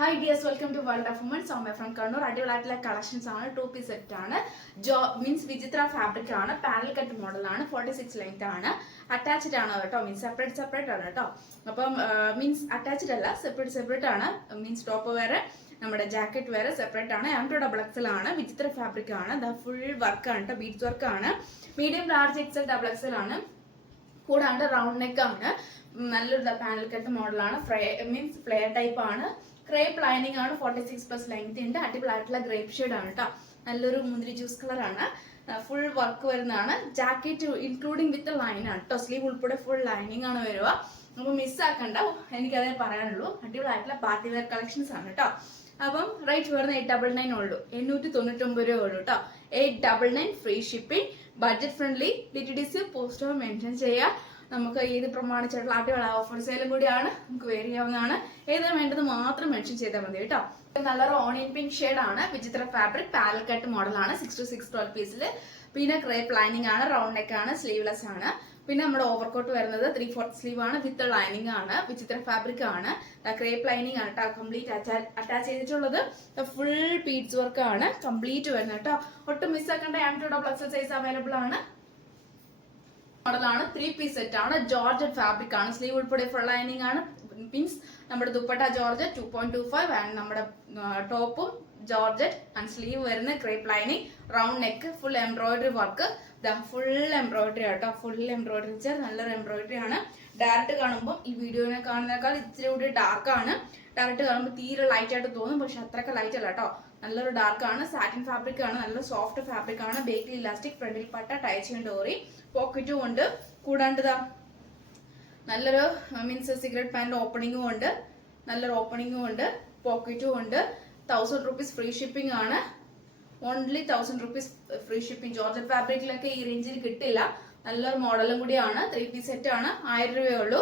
Hi dears, welcome to World of Women. So my friend Kannur അടിപൊളിയായിട്ടുള്ള collections ആണ്. 2 piece set ആണ്. Means വിചിത്ര fabric ആണ്. Panel cut model ആണ്. 46 length ആണ്. അറ്റാച്ച്ഡ് ആണ് കേട്ടോ. മീൻസ് സെപ്പറേറ്റ് ആണ് കേട്ടോ. അപ്പം മീൻസ് അറ്റാച്ച്ഡ് അല്ല, സെപ്പറേറ്റ് ആണ്. മീൻസ് ടോപ്പ് വേറെ നമ്മുടെ ജാക്കറ്റ് വേറെ സെപ്പറേറ്റ് ആണ്. M2 ആണ്. വിചിത്ര ഫാബ്രിക് ആണ്. ഫുൾ വർക്ക് ആണ് കേട്ടോ. ബീഡ്സ് വർക്ക് ആണ്. മീഡിയം ലാർജ് XL XL ആണ്. കൂടാണ്ട് റൗണ്ട് നെക്ക് ആണ്. നല്ലൊരു പാനൽ കട്ട് മോഡലാണ്. മീൻസ് ഫ്ലെയർ ടൈപ്പ് ആണ്. ക്രേപ്പ് ലൈനിങ് ആണ്. 46+ ലെങ്ത് ഉണ്ട്. അടിപൊളിയായിട്ടുള്ള ഗ്രേപ്പ് ഷെയ്ഡ് ആണ് കേട്ടോ. നല്ലൊരു മുന്തിരി ജ്യൂസ് കളർ ആണ്. ഫുൾ വർക്ക് വരുന്നതാണ്. ജാക്കറ്റ് ഇൻക്ലൂഡിങ് വിത്ത് ലൈൻ ആണ് കേട്ടോ. സ്ലീവ് ഉൾപ്പെടെ ഫുൾ ലൈനിങ് ആണ് വരിക. അപ്പൊ മിസ്സാക്കണ്ട, എനിക്കതേ പറയാനുള്ളൂ. അടിപൊളിയായിട്ടുള്ള പാർട്ടി വെയർ കളക്ഷൻസ് ആണ് കേട്ടോ. അപ്പം റേറ്റ് വരുന്ന 899 ഉള്ളൂ. 899 രൂപ ഉള്ളൂ കേട്ടോ. 899 free shipping. Budget friendly. DTDC poster mention ചെയ്യുക. നമുക്ക് ഏത് പ്രമാണിച്ചിട്ടുള്ള അടിപൊളി ഓഫർ സെയിലും കൂടിയാണ്. നമുക്ക് വേരി ചെയ്യാവുന്നതാണ്. ഏതാ വേണ്ടത് മാത്രം മെൻഷൻ ചെയ്താൽ മതി കേട്ടോ. നല്ലൊരു ഓണിയൻ പിങ്ക് ഷെയ്ഡ് ആണ്. വിചിത്ര ഫാബ്രിക് പാനൽ കട്ട് മോഡലാണ്. 6 to 6 12 പീസിൽ. പിന്നെ ക്രേപ്പ് ലൈനിങ് ആണ്. റൗണ്ട് നെക്ക് ആണ്. സ്ലീവ്ലെസ് ആണ്. പിന്നെ നമ്മുടെ ഓവർകോട്ട് വരുന്നത് 3/4 സ്ലീവ് ആണ്. വിത്ത് ലൈനിങ് ആണ്. വിചിത്ര ഫാബ്രിക് ആണ്. ക്രേപ്പ് ലൈനിങ് ആണ് കേട്ടോ. കംപ്ലീറ്റ് അറ്റാച്ച് ചെയ്തിട്ടുള്ളത്. ഫുൾ ബീഡ്സ് വർക്ക് ആണ് കംപ്ലീറ്റ് വരുന്നത് കേട്ടോ. ഒട്ടും മിസ്സാക്കേണ്ട. M2 സൈസ് അവൈലബിൾ ആണ്. മോഡലാണ്. 3 piece സെറ്റ് ആണ്. ജോർജറ്റ് ഫാബ്രിക് ആണ്. സ്ലീവ് ഉൾപ്പെടെ ഫുൾ ലൈനിങ് ആണ്. മീൻസ് നമ്മുടെ ദുപ്പട്ട ജോർജറ്റ് 2.25 ആൻഡ് നമ്മുടെ ടോപ്പും ജോർജറ്റ് ആൻഡ് സ്ലീവ് വരുന്ന crepe lining, round neck, full embroidery work. Full embroidery ആട്ടോ. ഫുൾ എംബ്രോയിഡറി വെച്ചാൽ നല്ലൊരു എംബ്രോയിഡറി ആണ്. ഡയറക്റ്റ് കാണുമ്പോൾ ഈ വീഡിയോനെ കാണുന്നേക്കാൾ ഇച്ചിരി കൂടി ഡാർക്ക് ആണ്. ഡയറക്റ്റ് കാണുമ്പോൾ തീരെ ലൈറ്റ് ആയിട്ട് തോന്നും, പക്ഷെ അത്രയ്ക്ക് ലൈറ്റ് അല്ല കേട്ടോ. നല്ലൊരു ഡാർക്ക് ആണ്. സാറ്റിൻ ഫാബ്രിക് ആണ്. നല്ല സോഫ്റ്റ് ഫാബ്രിക് ആണ്. ബേക്കിൽ ഇലാസ്റ്റിക്, ഫ്രണ്ടിൽ പട്ട, ടൈ ചെയ്യേണ്ട ഡോറി, പോക്കറ്റും ഉണ്ട്. കൂടാണ്ട് നല്ലൊരു മീൻസ് സിഗരറ്റ് പാൻ്റെ ഓപ്പണിങ്ങും ഉണ്ട്. നല്ലൊരു ഓപ്പണിങ്ങും ഉണ്ട്. പോക്കറ്റും ഉണ്ട്. 1000 rupees ഫ്രീ ഷിപ്പിംഗ് ആണ്. Only 1000 rupees free shipping. Georgette ഫാബ്രിക്കിലൊക്കെ ഈ റേഞ്ചിൽ കിട്ടില്ല. നല്ലൊരു മോഡലും കൂടിയാണ്. 3 piece സെറ്റ് ആണ്. 1000 രൂപയേ ഉള്ളൂ.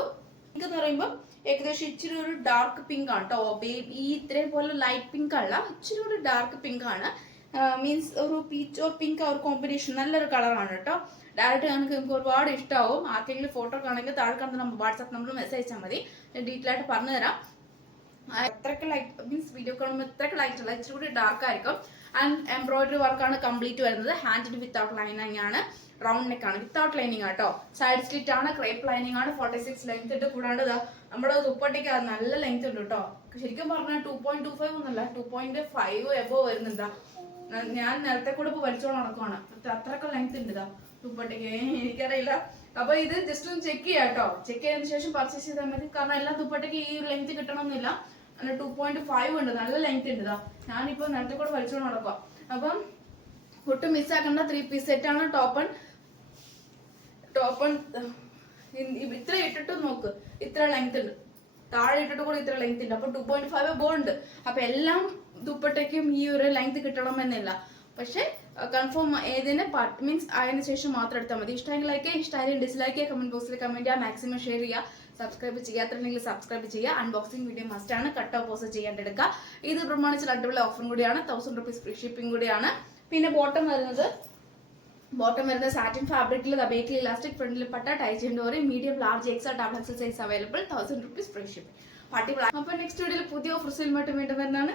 പിങ്ക് എന്ന് പറയുമ്പോൾ ഏകദേശം ഇച്ചിരി ഒരു ഡാർക്ക് പിങ്ക് ആണ് കേട്ടോ. ഈ ഇത്രയും പോലെ ലൈറ്റ് പിങ്ക് അല്ല, ഇച്ചിരി ഒരു ഡാർക്ക് പിങ്ക് ആണ്. മീൻസ് ഒരു പീച്ച് ഓർ പിങ്ക് ആ ഒരു കോമ്പിനേഷൻ നല്ലൊരു കളറാണ് കേട്ടോ. ഡയറക്റ്റ് നമുക്ക് ഒരുപാട് ഇഷ്ടമാവും. ആർക്കെങ്കിലും ഫോട്ടോ കാണെങ്കിൽ താഴെ കാണുന്ന വാട്സാപ്പ് നമ്പറിൽ മെസ്സേജ് അയച്ചാൽ മതി. ഞാൻ ഡീറ്റെയിൽ ആയിട്ട് പറഞ്ഞു തരാം. എത്രയൊക്കെ ലൈറ്റ് മീൻസ് വീഡിയോ കാണുമ്പോൾ എത്രയൊക്കെ ലൈറ്റ് അല്ല, ഇച്ചിരി കൂടി ഡാർക്ക് ആയിരിക്കും. ആൻഡ് എംബ്രോയിഡറി വർക്കാണ് കംപ്ലീറ്റ് വരുന്നത്. ഹാൻഡിന് വിത്തൗട്ട് ലൈനിങ് ആണ്. റൗണ്ട് നെക്ക് ആണ്. വിത്തൗട്ട് ലൈനിങ് ആട്ടോ. സൈഡ് സ്ലിറ്റ് ആണ്. ക്രേപ്പ് ലൈനിങ് ആണ്. 46 ലെങ്ത് ഉണ്ട്. കൂടാണ്ട് നമ്മുടെ ദുപ്പട്ടയ്ക്ക് നല്ല ലെങ്ത് ഉണ്ട് കേട്ടോ. ശരിക്കും പറഞ്ഞാൽ 2.25 ഒന്നല്ല, 2.5 എബോ വരുന്നുണ്ടാ. ഞാൻ നേരത്തെ കൂടെ ഇപ്പൊ വലിച്ചോണ്ട് നടക്കുവാണ്. അത്രയൊക്കെ ലെങ്ത് ഉണ്ട് ദുപ്പട്ടയ്ക്ക്. എനിക്കറിയില്ല. അപ്പൊ ഇത് ജസ്റ്റ് ഒന്ന് ചെക്ക് ചെയ്യാം കേട്ടോ. ചെക്ക് ചെയ്തതിനു ശേഷം പർച്ചേസ് ചെയ്താൽ മതി. കാരണം എല്ലാ ദുപ്പട്ടയ്ക്ക് ഈ ലെങ്ത് കിട്ടണമെന്നില്ല. 2.5 ഉണ്ട്. നല്ല ലെങ്ത് ഉണ്ട്. ഞാനിപ്പോ നേരത്തെ കൂടെ വലിച്ചോണ്ട് നടക്കുക. അപ്പം ഒട്ടും മിസ്സാക്കേണ്ട. 3 piece സെറ്റ് ആണ്. ടോപ്പൺ ഇത്ര ഇട്ടിട്ട് നോക്ക്, ഇത്ര ലെങ്ത് ഉണ്ട്. താഴെ ഇട്ടിട്ട് കൂടെ ഇത്ര ലെങ്ത് ഉണ്ട്. അപ്പൊ 2.5 എബോ ഉണ്ട്. അപ്പൊ എല്ലാം ദുപ്പട്ടയ്ക്കും ഈ ഒരു ലെങ്ത് കിട്ടണമെന്നില്ല. പക്ഷെ കൺഫേം ഏതിന് മീൻസ് അതിന് ശേഷം മാത്രം എടുത്താൽ മതി. ഇഷ്ടമെങ്കിൽ ലൈക്ക് ചെയ്യുക, ഇഷ്ടമായാലും ഡിസ്ലൈക്ക് ചെയ്യുക, കമന്റ് ബോക്സിൽ കമന്റ് ചെയ്യുക, മാക്സിമം ഷെയർ ചെയ്യുക, സബ്സ്ക്രൈബ് ചെയ്യാത്തുണ്ടെങ്കിൽ സബ്സ്ക്രൈബ് ചെയ്യുക. അൺബോക്സിംഗ് വീഡിയോ മസ്റ്റ് ആണ്. കട്ട് ഓഫ് ചെയ്യാണ്ടെടുക്കുക. ഇത് പ്രമാണിച്ചുള്ള അടിപൊളി ഓഫറും കൂടിയാണ്. 1000 rupees ഫ്രീ ഷിപ്പിംഗ് കൂടിയാണ്. പിന്നെ ബോട്ടം വരുന്നത് സാറ്റിൻ ഫാബ്രിക്കിൽ ബേക്കിൽ ഇലാസ്റ്റിക്, ഫ്രണ്ടിൽ പട്ട, ടൈ ഡോറി, medium large XL XL size available. 1000 rupees free shipping. അപ്പൊ നെക്സ്റ്റ് വീഡിയോയിൽ പുതിയ ഓഫർ സെയിലുമായിട്ട് വീണ്ടും വരുന്നതാണ്.